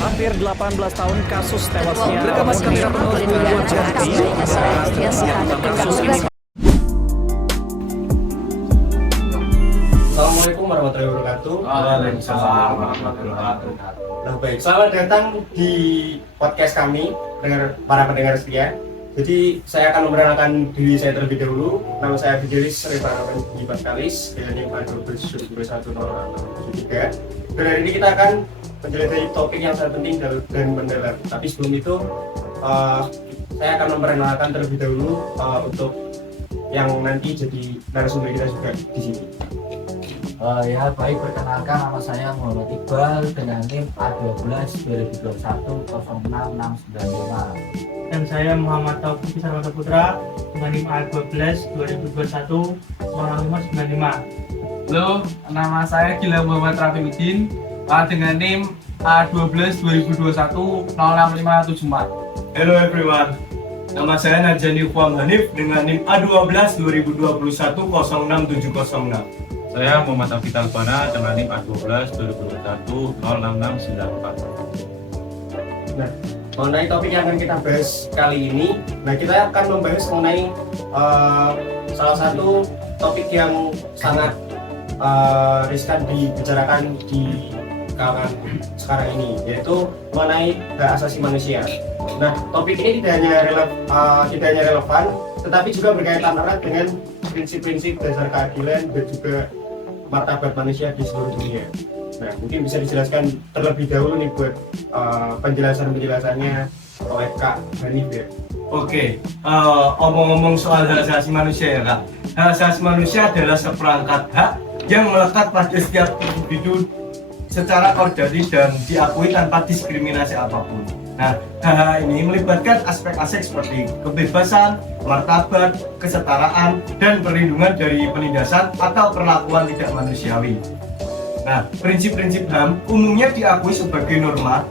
Hampir 18 tahun kasus tewasnya Rekaman kamera pengawas Purwojati. kasus ini. Assalamualaikum warahmatullahi wabarakatuh. Waalaikumsalam warahmatullahi wabarakatuh. Nah baik, selamat datang di podcast kami, para pendengar setia. Jadi saya akan memperkenalkan diri saya terlebih dahulu. Nama saya Fidelis Rifanawan Batalis dengan NIM A12/2021-03. Dan hari ini kita akan menjelajahi topik yang sangat penting dan mendalam. Tapi sebelum itu, saya akan memperkenalkan terlebih dahulu untuk yang nanti jadi narasumber kita juga di sini. Ya baik, perkenalkan nama saya Muhammad Iqbal dengan NIM A12/2021-06-695. Dan saya Muhammad Taufik Sarwata Putra dengan NIM A12/2021-0595. Halo, nama saya Gilang Muhammad Rafiuddin dengan NIM A12/2021-06574. Hello everyone, nama saya Najani Fuam Hanif dengan NIM A12/2021-06706. Saya Muhammad Afid Albana dengan NIM A12/2021-06-944. Nah, mengenai topik yang akan kita bahas kali ini, kita akan membahas mengenai salah satu topik yang sangat riskan dibicarakan di kalangan sekarang ini, yaitu mengenai hak asasi manusia. Nah, topik ini tidak hanya relevan, tetapi juga berkaitan erat dengan prinsip-prinsip dasar keadilan dan juga martabat manusia di seluruh dunia. Nah, mungkin bisa dijelaskan terlebih dahulu nih buat penjelasannya oleh Kak Hanif ya. Oke, omong-omong soal hak asasi manusia ya Kak. Hak asasi manusia adalah seperangkat hak yang melekat pada setiap individu secara koordinatif dan diakui tanpa diskriminasi apapun. Nah, hak ini melibatkan aspek-aspek seperti kebebasan, martabat, kesetaraan, dan perlindungan dari penindasan atau perlakuan tidak manusiawi. Nah, prinsip-prinsip HAM umumnya diakui sebagai norma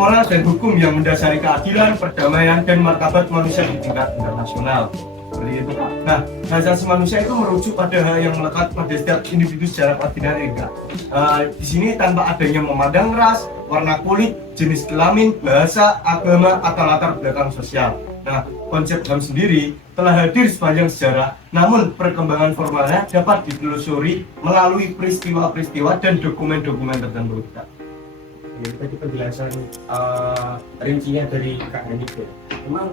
moral dan hukum yang mendasari keadilan, perdamaian, dan martabat manusia di tingkat internasional. Seperti itu, Pak. Nah, hak asasi manusia itu merujuk pada hak yang melekat pada setiap individu secara koordinatif. Di sini tanpa adanya memandang ras, warna kulit, jenis kelamin, bahasa, agama, atau latar belakang sosial. Nah, konsep HAM sendiri telah hadir sepanjang sejarah, namun perkembangan formalnya dapat ditelusuri melalui peristiwa-peristiwa dan dokumen-dokumen tertentu. Jadi tadi penjelasan rincinya dari Kak Hanif ya. Memang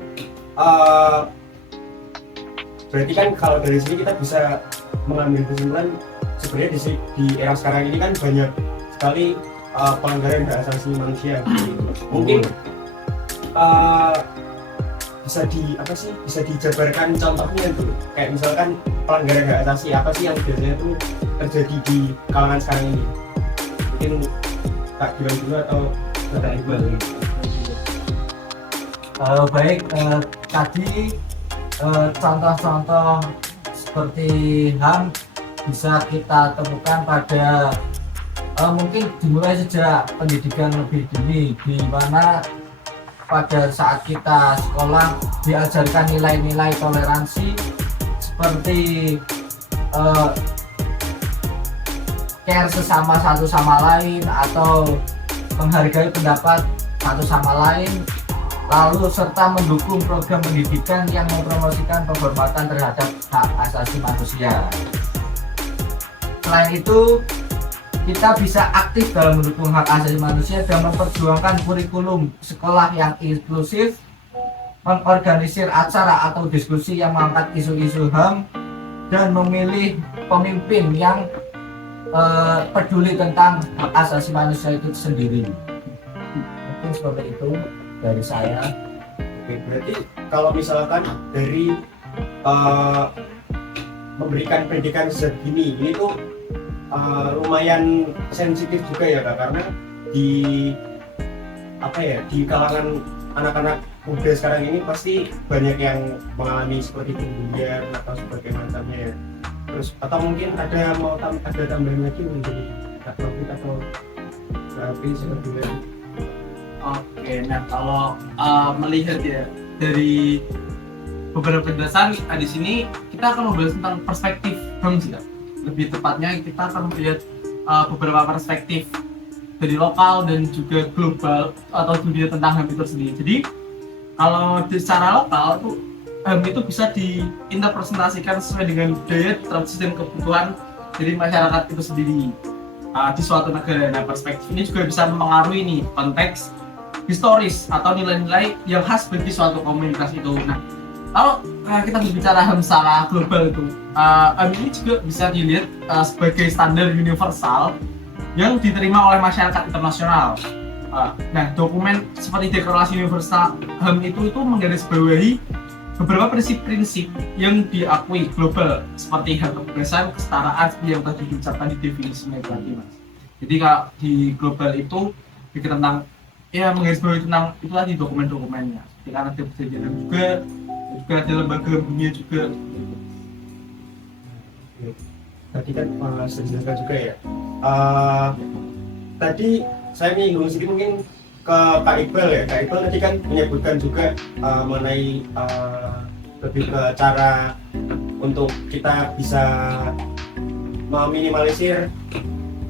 berarti kan kalau dari sini kita bisa mengambil kesimpulan sebenarnya di era sekarang ini kan banyak sekali pelanggaran hak asasi manusia. Mungkin bisa dijabarkan contohnya itu, kayak misalkan pelanggaran hak asasi apa sih yang biasanya itu terjadi di kalangan sekarang ini? Mungkin Kak Gilang dulu atau Kak Iqbal dulu. Baik, tadi contoh-contoh seperti HAM bisa kita temukan pada mungkin dimulai sejak pendidikan lebih dini, di mana pada saat kita sekolah diajarkan nilai-nilai toleransi seperti care sesama satu sama lain atau menghargai pendapat satu sama lain, lalu serta mendukung program pendidikan yang mempromosikan penghormatan terhadap hak asasi manusia. Selain itu, kita bisa aktif dalam mendukung hak asasi manusia dan memperjuangkan kurikulum sekolah yang inklusif, mengorganisir acara atau diskusi yang mengangkat isu-isu HAM, dan memilih pemimpin yang peduli tentang hak asasi manusia itu sendiri. Mungkin seperti itu dari saya. Oke, berarti kalau misalkan dari memberikan pendidikan sejak dini ini tuh lumayan sensitif juga ya Kak, karena di kalangan anak-anak muda sekarang ini pasti banyak yang mengalami seperti pembulian atau sebagai macamnya ya. Terus atau mungkin ada tambahan lagi menjadi Kak Taufik atau Rafi seperti itu. Oke, nah kalau melihat ya dari beberapa penjelasan di sini, kita akan membahas tentang perspektif HAM sih, Kak. Lebih tepatnya kita akan melihat beberapa perspektif dari lokal dan juga global atau dunia tentang HAM itu sendiri. Jadi kalau secara lokal tuh HAM itu bisa diinterpresentasikan sesuai dengan budaya, tradisi dan kebutuhan dari masyarakat itu sendiri di suatu negara. Nah, perspektif ini juga bisa mempengaruhi nih konteks historis atau nilai-nilai yang khas bagi suatu komunitas itu. Nah, kalau kita berbicara HAM secara global itu, HAM ini juga bisa dilihat sebagai standar universal yang diterima oleh masyarakat internasional. Nah, dokumen seperti Deklarasi Universal HAM itu menggarisbawahi beberapa prinsip-prinsip yang diakui global seperti hak kebebasan, kesetaraan seperti yang tadi diucapkan di definisinya tadi, Mas. Jadi kalau di global itu bikin tentang menggarisbawahi tentang itu tadi dokumen-dokumennya. Jadi kan ada perjanjian juga ada lembaga dunia juga. Tadi kan saya jelaskan juga ya. Tadi saya menyinggung sedikit mungkin ke Kak Iqbal ya. Kak Iqbal tadi kan menyebutkan juga mengenai lebih ke cara untuk kita bisa meminimalisir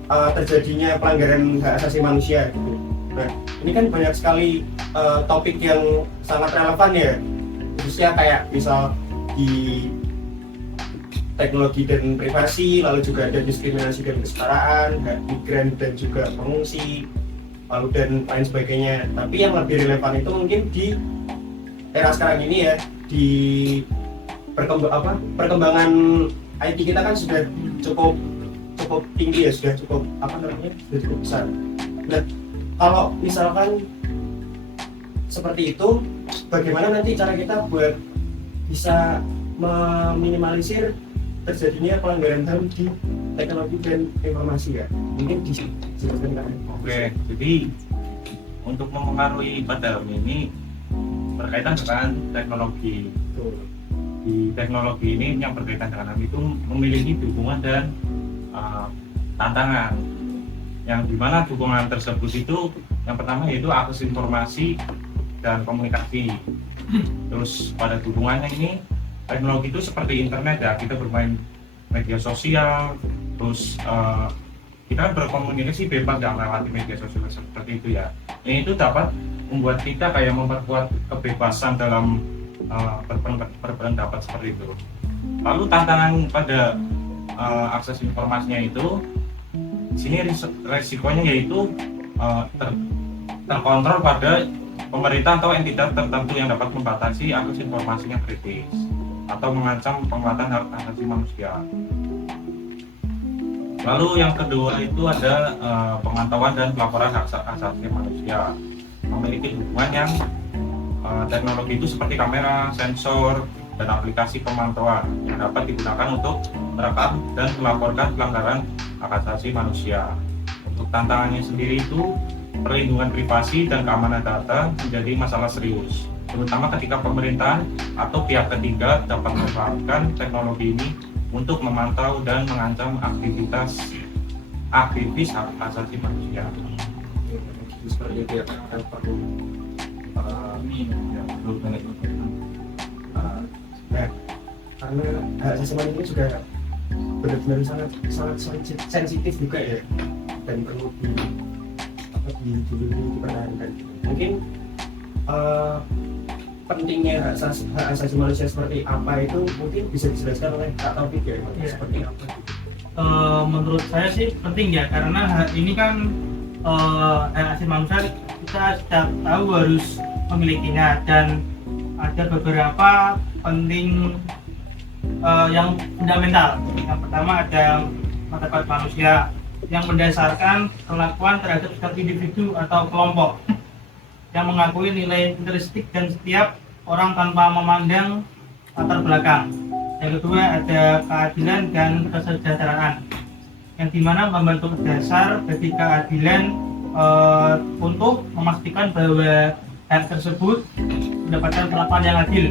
terjadinya pelanggaran hak asasi manusia gitu. Nah, ini kan banyak sekali topik yang sangat relevan ya, khususnya kayak misal di teknologi dan privasi, lalu juga ada diskriminasi dan kesetaraan, hak migran dan juga pengungsi, lalu dan lain sebagainya. Tapi yang lebih relevan itu mungkin di era sekarang ini ya, di perkembangan IT kita kan sudah cukup tinggi ya, sudah cukup sudah cukup besar. Nah, kalau misalkan seperti itu, bagaimana nanti cara kita buat bisa meminimalisir terjadinya pelanggaran HAM di teknologi dan informasi ya? Mungkin dijelaskan Kak. Oke, jadi untuk mempengaruhi pada HAM ini berkaitan dengan teknologi. Di teknologi ini yang berkaitan dengan HAM itu memiliki dukungan dan tantangan. Yang dimana dukungan tersebut itu yang pertama yaitu akses informasi dan komunikasi. Terus pada dukungannya ini teknologi itu seperti internet ya, kita bermain media sosial, terus kita berkomunikasi bebas yang lewat media sosial seperti itu ya. Ini itu dapat membuat kita kayak memperkuat kebebasan dalam berpendapat seperti itu. Lalu tantangan pada akses informasinya itu, sini resikonya yaitu terkontrol pada pemerintah atau entitas tertentu yang dapat membatasi akses informasinya kritis atau mengancam penguatan hak asasi manusia. Lalu yang kedua itu ada pemantauan dan pelaporan hak asasi manusia, memiliki hubungan yang teknologi itu seperti kamera, sensor, dan aplikasi pemantauan yang dapat digunakan untuk merekam dan melaporkan pelanggaran hak asasi manusia. Untuk tantangannya sendiri itu perlindungan privasi dan keamanan data menjadi masalah serius, terutama ketika pemerintah atau pihak ketiga dapat memanfaatkan teknologi ini untuk memantau dan mengancam aktivis hak asasi manusia. Seperti itu ya, kan perlu karena hak asasi manusia ini juga benar-benar sangat sensitif juga ya, dan perlu dipertahankan. Mungkin pentingnya hak asasi manusia seperti apa itu mungkin bisa dijelaskan oleh Kak Taufik ya, seperti apa? Menurut saya sih penting ya, karena ini kan hak asasi manusia kita sudah tahu harus memilikinya, dan ada beberapa penting yang fundamental. Yang pertama ada martabat manusia yang mendasarkan perlakuan terhadap setiap individu atau kelompok yang mengakui nilai intrinsik dan setiap orang tanpa memandang latar belakang. Yang kedua ada keadilan dan kesejahteraan, yang dimana membentuk dasar bagi keadilan untuk memastikan bahwa hak tersebut mendapatkan perlakuan yang adil.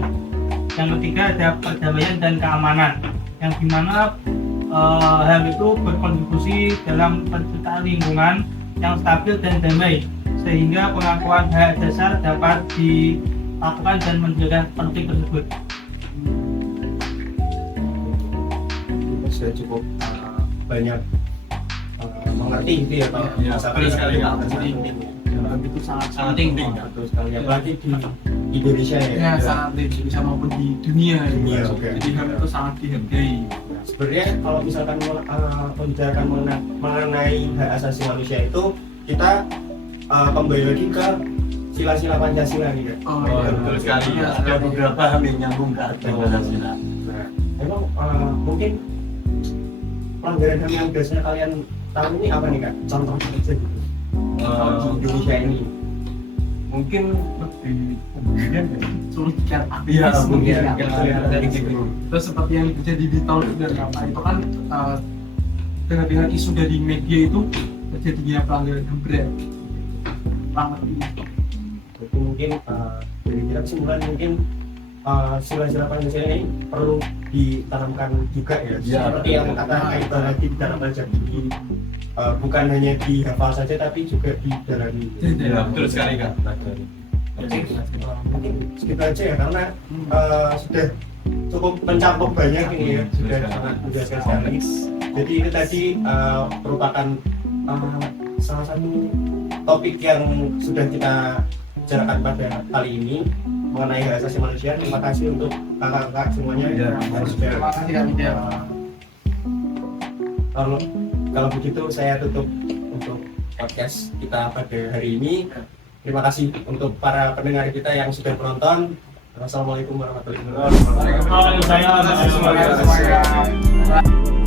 Yang ketiga ada perdamaian dan keamanan, yang dimana hal itu berkontribusi dalam penciptaan lingkungan yang stabil dan damai, sehingga pengakuan hak dasar dapat dilakukan dan mencegah konflik tersebut. Sudah cukup banyak mengerti gitu ya kalau Iya, bahasa betul sekali, Kak. Jadi HAM itu sangat penting. betul sekali apalagi di Indonesia ya. Ya, sangat penting di Indonesia maupun di dunia. Dunia, gitu. oke. Jadi HAM itu sangat dihargai. Sebenarnya kalau misalkan membicarakan mengenai hak asasi manusia itu kita kembali lagi ke sila-sila Pancasila nih kan. Oh, Oh, iya. betul sekali. Ada beberapa HAM yang nyambung ke Pancasila. Nah, emang mungkin pelanggaran HAM yang biasanya kalian tahu ini apa nih kak? Contohnya aja gitu. Kalau di Indonesia ini. Mungkin lebih kemudian ya. Suruh dikat aktivis Iya, mungkin mungkin ya. kayak gitu. Terus seperti yang terjadi di tahun 2008 itu kan dengan isu dari media itu terjadinya pelanggaran HAM berat. Banget ini. Jadi mungkin dari kita kesimpulan mungkin sila-sila Pancasila ini perlu ditanamkan juga ya. Iya, Seperti yang kata Kak Iqbal tadi ditanam aja di bukan hanya dihafal saja tapi juga didalami. Iya, betul sekali, Kak. Mungkin segitu aja ya karena sudah cukup mencakup banyak ini ya, sudah sangat menjelaskan sekali. Jadi ini tadi merupakan salah satu topik yang sudah kita bicarakan pada kali ini mengenai hak asasi manusia. Terima kasih untuk kakak-kakak semuanya Iya, yang sudah Terima kasih Kak Widya. kalau begitu saya tutup untuk podcast kita pada hari ini. Terima kasih untuk para pendengar kita yang sudah menonton. Wassalamualaikum warahmatullahi wabarakatuh. Waalaikumsalam. Terima kasih semuanya.